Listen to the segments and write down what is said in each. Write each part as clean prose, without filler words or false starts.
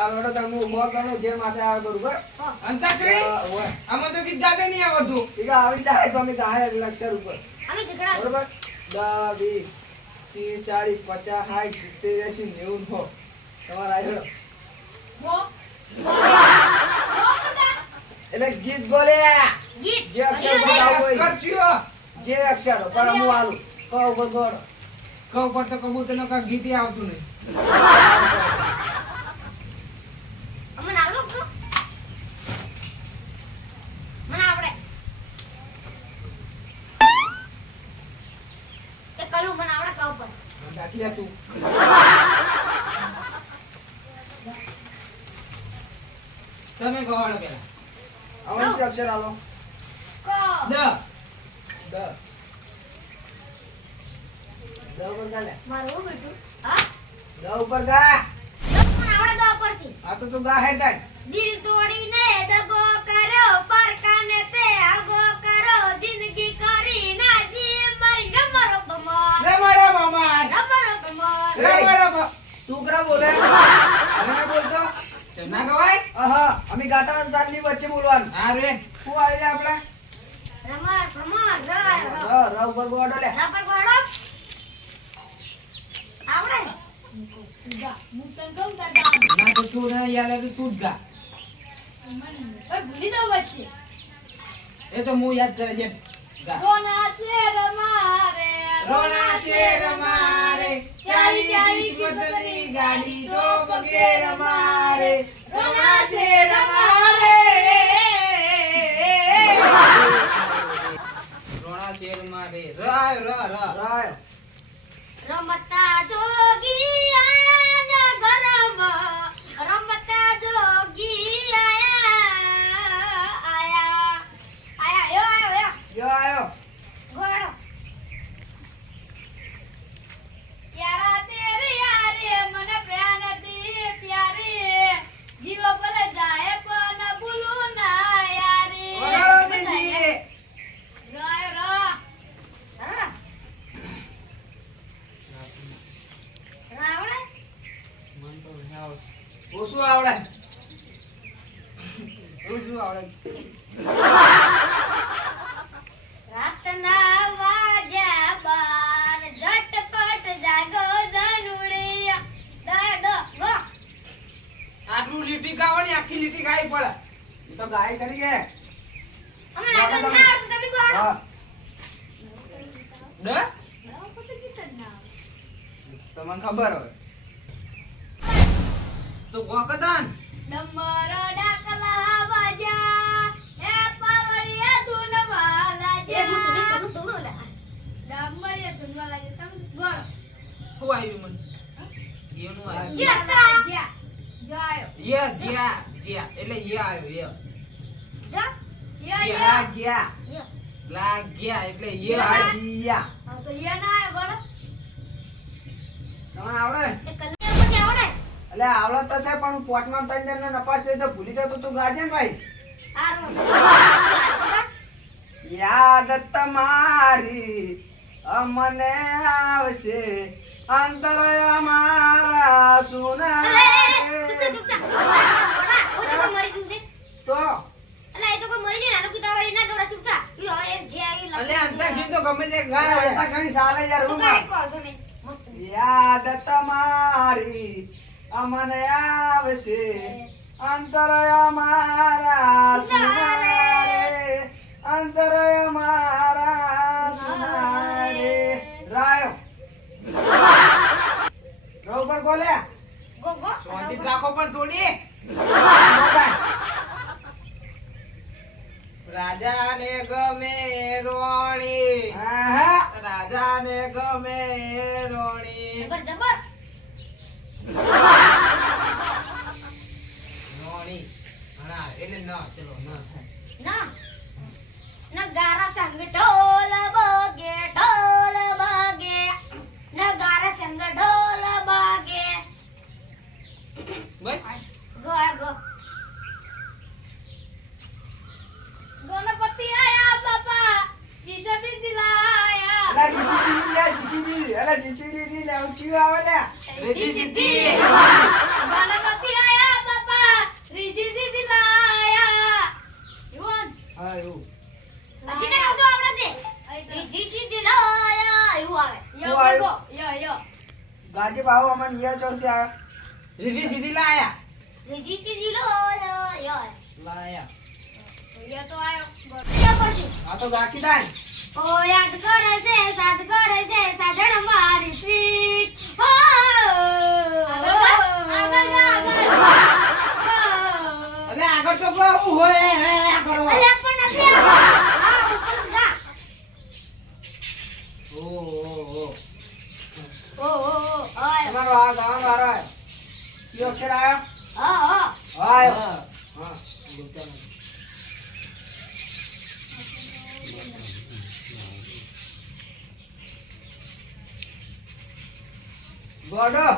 આ લોડો તમે ઉભો કરો જે માથે આવે બરોબર અંતાક્ષરી ઓય આમાં તો ગીત ગાતે નહીં આવડતું ઠીક આવી જાય તો અમે ગાય અક્ષર ઉપર અમે શીખડા બરોબર 10 20 30 40 50 60 70 80 90 હો તમારા આવ્યો હો એટલે ગીત બોલે ગીત જે અક્ષર બોલાવો હોય કરચ્યો જે અક્ષર પર હું આલું કહો ઉપર ગોળ કહું પર તો કબૂતર નો કાંઈ ગીત આવતું નહીં અમને આવડો કરો મને આવડે તે કયું મને આવડે કહો પર દાખલા તું તમે કહો હાલો પેલા આવડે અક્ષર આલો કો દ 10 ઉપર ગા લે મારું બેટું હા 10 ઉપર ગા મને આવડે દો પરથી આ તો તું ગા હે તાન દિલ તોડીને દગો કર્યો પરકાને તે આગો કરો જિંદગી કરી નાજી મારી નંબર બમર રમડો મામા નંબર બમર રમડો તું કરા બોલે અમે બોલતો ના ગવાય આહા અમે ગાતા તારની વચ્ચે બોલવાનું હા રે શું આવી આપણે રમર પ્રમર ર ઉપર ગોડો લે રબર ગોળો આવડે ગા મુતન ગમ દાદા ના તો તું ના યાદ આવે તો તું જ ગા ઓય ભૂલી દો વચ્ચે એ તો હું યાદ કરે છે ગા રોના શેર મારે રોણા શેર મારે ચાલી ચાલી કિસ્મતની ગાડી તો બગેર મારે રોણા શેર મારે રોણા શેર મારે રાય ર રાય રમતા જોગી આયા ગરમ રમતા જોગી આયા યો જો આયો ગોળો યારા તેરી યારી મને પ્યાર દી પ્યારી જીવ પર જાય પણ ભૂલું ના યારી ઓળો દેજી રોય રો હા રાવણે મન તો ના ઓછું આવડે ઓછું આવડે રાતના વાજ્યા બાર ઝટપટ જાગો ધનુડિયા દાડો વો આટલું લીટી ગાવાની આખી લીટી ગાઈ પડે ઈ તો ગાય કરી કે અમે રાતના ના આવડતું તમે ગોળો હા ડ તમને ખબર હોય તો ગોકદાન ડમર ડાકલા વાજ્યા એ પાવડિયા ધૂન વાલા જા ડમરિયા ધૂન વાલા જા તમે ગોળો શું આવ્યું મને એનું આવ્યું યસ કરા જા જાયો યે જ્યા જ્યા એટલે યે આવ્યું જા યા યે યા ગયા યા લાગ્યા એટલે યે યા. આવ્યું ગયા હા તો યા ના આયો ગોળો તમને આવડે એ કન્યા મને આવડે એટલે આવડત તો છે પણ પોટમાં તઈને ને નપાસ છે તો ભૂલી જતો તું ગાજે ને ભાઈ આ રો યાદ તમારી અમને આવશે અંતર અમારા સુના તો એટલે અંતાક્ષરી તો ગમે તે ગાય અંતાક્ષરી ચાલે યાર હું યાદ તમારી અમને આવશે અંતર અમારા સુનારે અંતર અમારા સુનારે રાયો રો ઉપર બોલે શાંતિ રાખો પણ થોડી રાજાને ગમે રોણી આહા રાજાને ગમે રોણી રોણી હા એટલે ના ચલો ના થાય નગારા સંગ ઢોલ બગે ઢોલ બગે નગારા સંગ ઢોલ બગે બસ ગો ગો ગણપતિ આયા બાપા જીસબી દિલાયા અલા જીસીબી લે જીસીબી અલા જીસીબી ની લે ક્યુ આવે લે રેતી સીધી ગણપતિ આયા પાહો અમને યા ચોર કે આ રીધી સીધી લાયા રીજી સીધી લો યો લાયા યો તો આયો યો પછી આ તો બાકી દાન ઓ યાદ કરે છે સાધણ મારી પ્રીત હો આગળ જા અલે આગળ તો બહુ હોય હે કરો અલે પણ નથી આ ઉપર જા ઓ આયો તમારો આ ગામ વાળો કયો અક્ષર આયો હા આયો હા હા ગોડો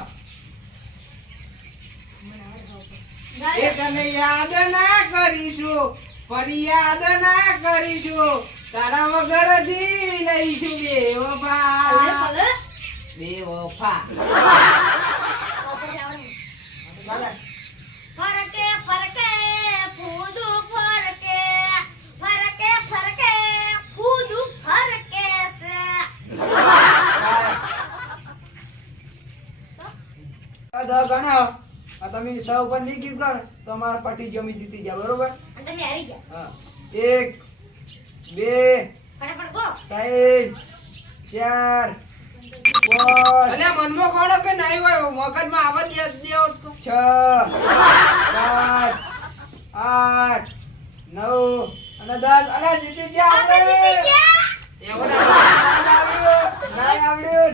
એ તને યાદ ના કરીશું ફરિયાદ ના કરીશું તારા વગર જીવી લઈશું બે વફા ભલે બે વફા ફરકે ફરકે ફૂદું ફરકે ફરકે ફરકે ફૂદું ફરકે છે આ દહ ગણો આ તમે સૌ પર નહીં કીધું કર તો અમારા પટી જમી જીતી જાય બરોબર અને તમે હારી ગયા હા 1 2 ફટાફટ ગો 3 4 5 અલે મનમાં કોણો કે નહીં હોય મગજમાં આવત યાદ દેવો તો 6 7 8 9 અને 10 અરે જીતી ગયા આપણે જીતી ગયા